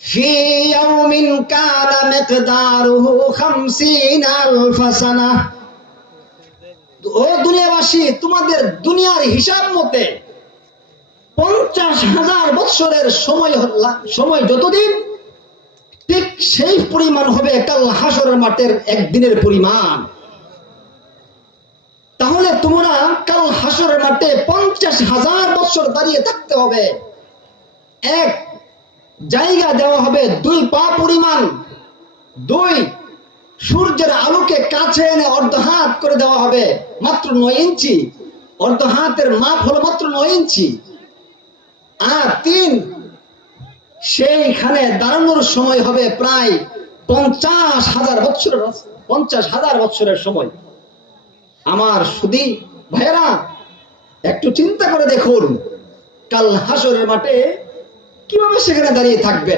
ফি ইয়াউমিন কানা মিকদারুহু 50 আলফ সানাহ। ও দুনিয়াবাসী, তোমাদের দুনিয়ার হিসাব মতে 50,000 বছরের সময় যতদিন, ঠিক সেই পরিমাণ হবে কাল হাসরের মাঠের একদিনের পরিমাণ। তাহলে তোমরা কাল হাসরের মাঠে 50,000 বছর দাঁড়িয়ে থাকতে হবে। এক জায়গা দেওয়া হবে 2 পা পরিমাণ। 2 সূর্যের আলোকে কাছে এনে অর্ধ হাত করে দেওয়া হবে, মাত্র 9 ইঞ্চি। অর্ধ হাতের মাপ হলো মাত্র 9 ইঞ্চি। আর 3 সেইখানে দাঁড়ানোর সময় হবে প্রায় 50,000 বছরের সময়। আমার সুধী ভাইয়েরা, একটু চিন্তা করে দেখুন কাল হাসরের মাঠে কিভাবে সেখানে দাঁড়িয়ে থাকবে।